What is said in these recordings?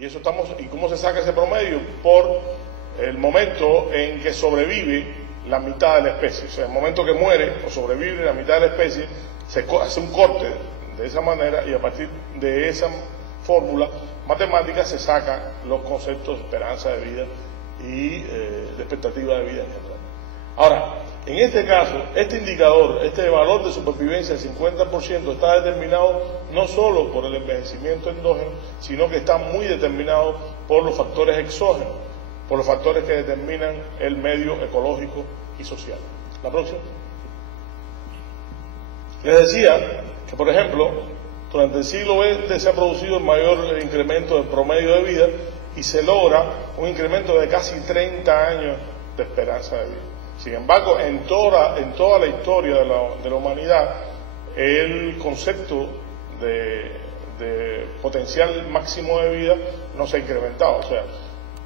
¿Y cómo se saca ese promedio? Por el momento en que sobrevive la mitad de la especie. O sea, el momento que muere o sobrevive la mitad de la especie, se hace un corte de esa manera y a partir de esa fórmula matemática se sacan los conceptos de esperanza de vida y de expectativa de vida en general. Ahora, en este caso, este indicador, este valor de supervivencia del 50% está determinado no solo por el envejecimiento endógeno, sino que está muy determinado por los factores exógenos, por los factores que determinan el medio ecológico y social. La próxima. Les decía que, por ejemplo, durante el siglo XX se ha producido el mayor incremento del promedio de vida y se logra un incremento de casi 30 años de esperanza de vida. Sin embargo, en toda la historia de la humanidad, el concepto de potencial máximo de vida no se ha incrementado. O sea,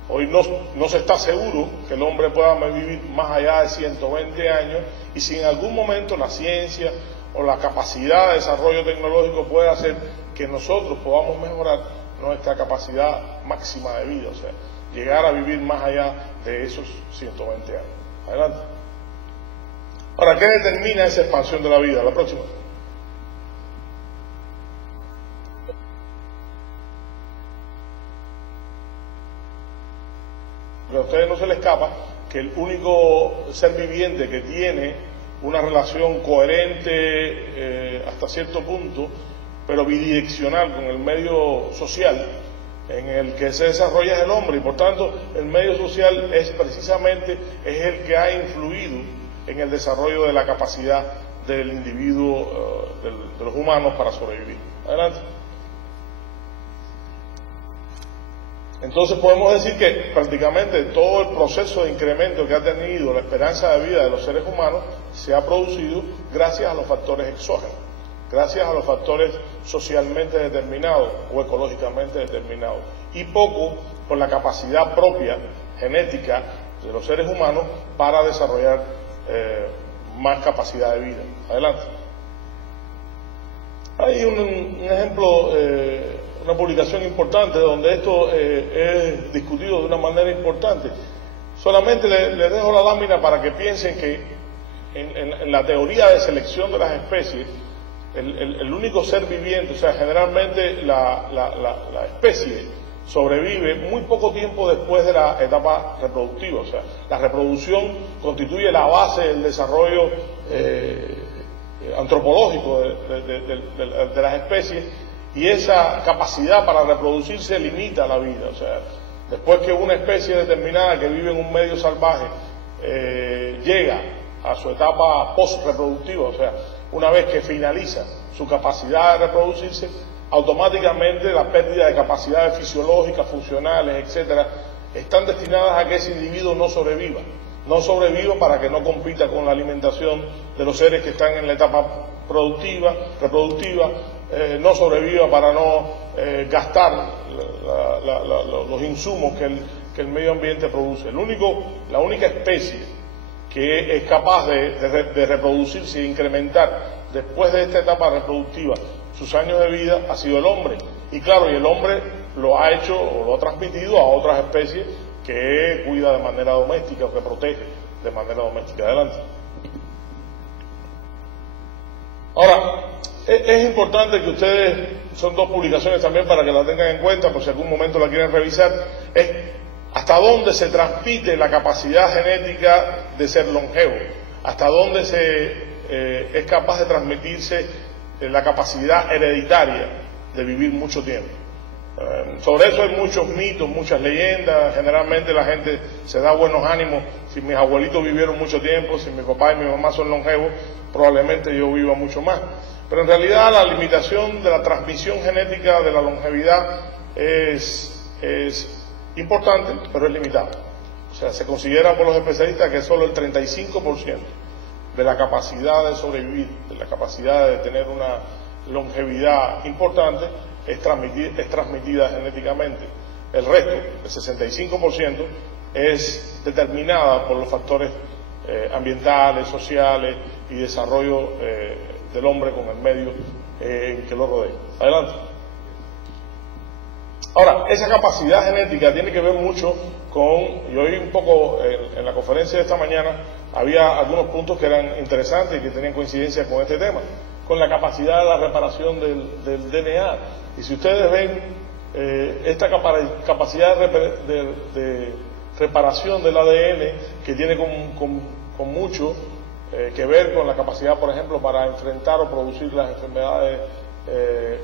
hoy no se está seguro que el hombre pueda vivir más allá de 120 años y si en algún momento la ciencia o la capacidad de desarrollo tecnológico puede hacer que nosotros podamos mejorar nuestra capacidad máxima de vida, o sea, llegar a vivir más allá de esos 120 años. Adelante. Ahora, ¿qué determina esa expansión de la vida? La próxima. A ustedes no se les escapa que el único ser viviente que tiene una relación coherente hasta cierto punto, pero bidireccional con el medio social en el que se desarrolla es el hombre, y por tanto el medio social es el que ha influido en el desarrollo de la capacidad del individuo, de los humanos para sobrevivir. Adelante. Entonces podemos decir que prácticamente todo el proceso de incremento que ha tenido la esperanza de vida de los seres humanos se ha producido gracias a los factores exógenos, gracias a los factores socialmente determinados o ecológicamente determinados, y poco por la capacidad propia genética de los seres humanos para desarrollar más capacidad de vida. Adelante. Hay un ejemplo, una publicación importante donde esto es discutido de una manera importante. Solamente les dejo la lámina para que piensen que en la teoría de selección de las especies, el único ser viviente, o sea, generalmente la especie sobrevive muy poco tiempo después de la etapa reproductiva. O sea, la reproducción constituye la base del desarrollo antropológico de las especies, y esa capacidad para reproducirse limita la vida. O sea, después que una especie determinada que vive en un medio salvaje llega a su etapa post-reproductiva, o sea, una vez que finaliza su capacidad de reproducirse, automáticamente la pérdida de capacidades fisiológicas, funcionales, etcétera, están destinadas a que ese individuo no sobreviva para que no compita con la alimentación de los seres que están en la etapa reproductiva, no sobreviva para no gastar los insumos que el medio ambiente produce. La única especie que es capaz de reproducirse e incrementar después de esta etapa reproductiva sus años de vida ha sido el hombre. Y claro, y el hombre lo ha hecho o lo ha transmitido a otras especies que cuida de manera doméstica o que protege de manera doméstica. Adelante. Ahora, es importante que ustedes, son dos publicaciones también para que la tengan en cuenta por si algún momento la quieren revisar, es hasta dónde se transmite la capacidad genética de ser longevo, hasta dónde es capaz de transmitirse la capacidad hereditaria de vivir mucho tiempo. Sobre eso hay muchos mitos, muchas leyendas. Generalmente la gente se da buenos ánimos: si mis abuelitos vivieron mucho tiempo, si mi papá y mi mamá son longevos, probablemente yo viva mucho más. Pero en realidad la limitación de la transmisión genética de la longevidad es importante, pero es limitada. O sea, se considera por los especialistas que solo el 35% de la capacidad de sobrevivir, de la capacidad de tener una longevidad importante, es transmitida genéticamente. El resto, el 65%, es determinada por los factores ambientales, sociales y desarrollo del hombre con el medio que lo rodea. Adelante. Ahora, esa capacidad genética tiene que ver mucho con, y hoy un poco en la conferencia de esta mañana había algunos puntos que eran interesantes y que tenían coincidencia con este tema, con la capacidad de la reparación del DNA. Y si ustedes ven esta capacidad de reparación del ADN, que tiene con mucho que ver con la capacidad, por ejemplo, para enfrentar o producir las enfermedades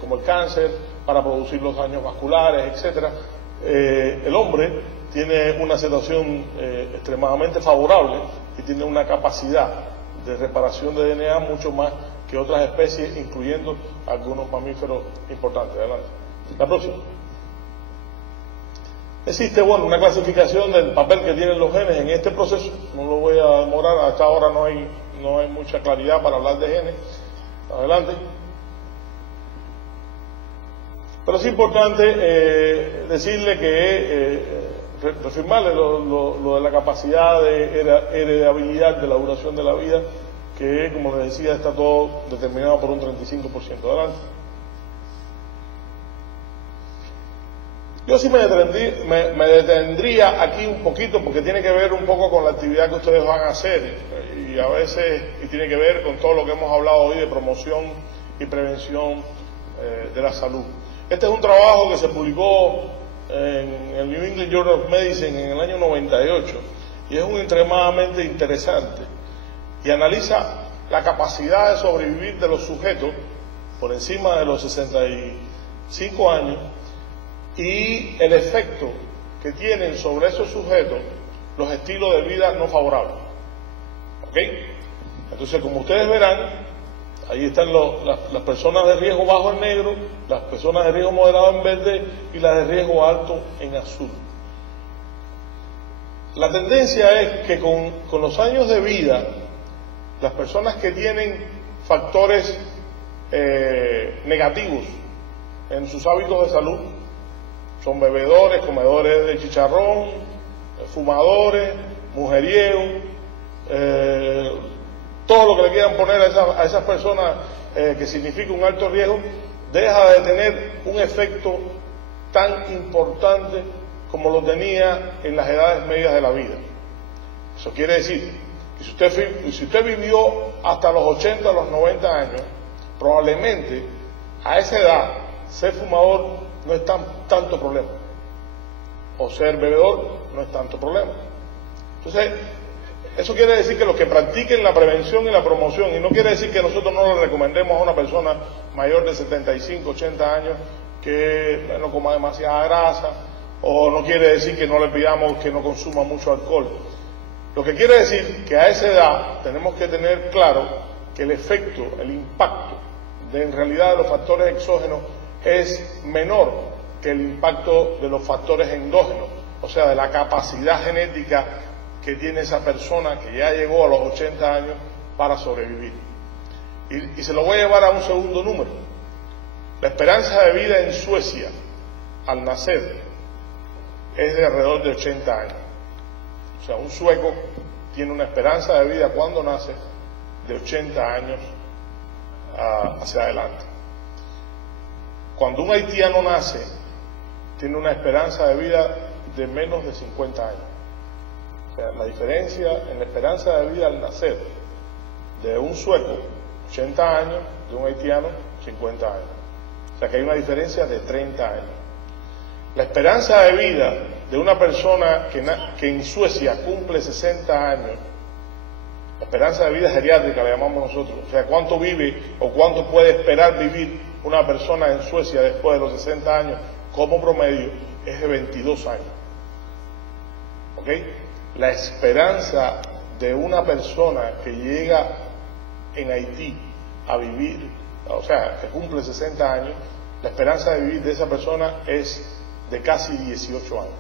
como el cáncer, para producir los daños vasculares, etcétera. El hombre tiene una situación extremadamente favorable y tiene una capacidad de reparación de DNA mucho más que otras especies, incluyendo algunos mamíferos importantes. Adelante. La próxima. Existe, bueno, una clasificación del papel que tienen los genes en este proceso. No lo voy a demorar, hasta ahora no hay mucha claridad para hablar de genes. Adelante. Pero es importante decirle que, reafirmarle lo de la capacidad de heredabilidad de la duración de la vida, que, como les decía, está todo determinado por un 35%. Adelante. Yo sí me detendría aquí un poquito, porque tiene que ver un poco con la actividad que ustedes van a hacer, y a veces tiene que ver con todo lo que hemos hablado hoy de promoción y prevención de la salud. Este es un trabajo que se publicó en el New England Journal of Medicine en el año 98, y es un extremadamente interesante, y analiza la capacidad de sobrevivir de los sujetos por encima de los 65 años y el efecto que tienen sobre esos sujetos los estilos de vida no favorables. ¿Ok? Entonces, como ustedes verán, ahí están las personas de riesgo bajo en negro, las personas de riesgo moderado en verde y las de riesgo alto en azul. La tendencia es que con los años de vida, las personas que tienen factores negativos en sus hábitos de salud, son bebedores, comedores de chicharrón, fumadores, mujeriegos, todo lo que le quieran poner a esas personas que significa un alto riesgo, deja de tener un efecto tan importante como lo tenía en las edades medias de la vida. Eso quiere decir que si usted vivió hasta los 80, los 90 años, probablemente a esa edad ser fumador no es tanto problema, o ser bebedor no es tanto problema. Entonces, eso quiere decir que los que practiquen la prevención y la promoción, y no quiere decir que nosotros no le recomendemos a una persona mayor de 75, 80 años que no coma demasiada grasa, o no quiere decir que no le pidamos que no consuma mucho alcohol. Lo que quiere decir que a esa edad tenemos que tener claro que el efecto, el impacto en realidad de los factores exógenos es menor que el impacto de los factores endógenos, o sea, de la capacidad genética que tiene esa persona que ya llegó a los 80 años para sobrevivir. Y se lo voy a llevar a un segundo número. La esperanza de vida en Suecia al nacer es de alrededor de 80 años. O sea, un sueco tiene una esperanza de vida cuando nace de 80 años hacia adelante. Cuando un haitiano nace, tiene una esperanza de vida de menos de 50 años. O sea, la diferencia en la esperanza de vida al nacer de un sueco, 80 años, de un haitiano, 50 años. O sea que hay una diferencia de 30 años. La esperanza de vida de una persona que en Suecia cumple 60 años, la esperanza de vida geriátrica la llamamos nosotros, o sea, cuánto vive o cuánto puede esperar vivir una persona en Suecia después de los 60 años como promedio, es de 22 años. ¿Ok? La esperanza de una persona que llega en Haití a vivir, o sea, que cumple 60 años, la esperanza de vivir de esa persona es de casi 18 años.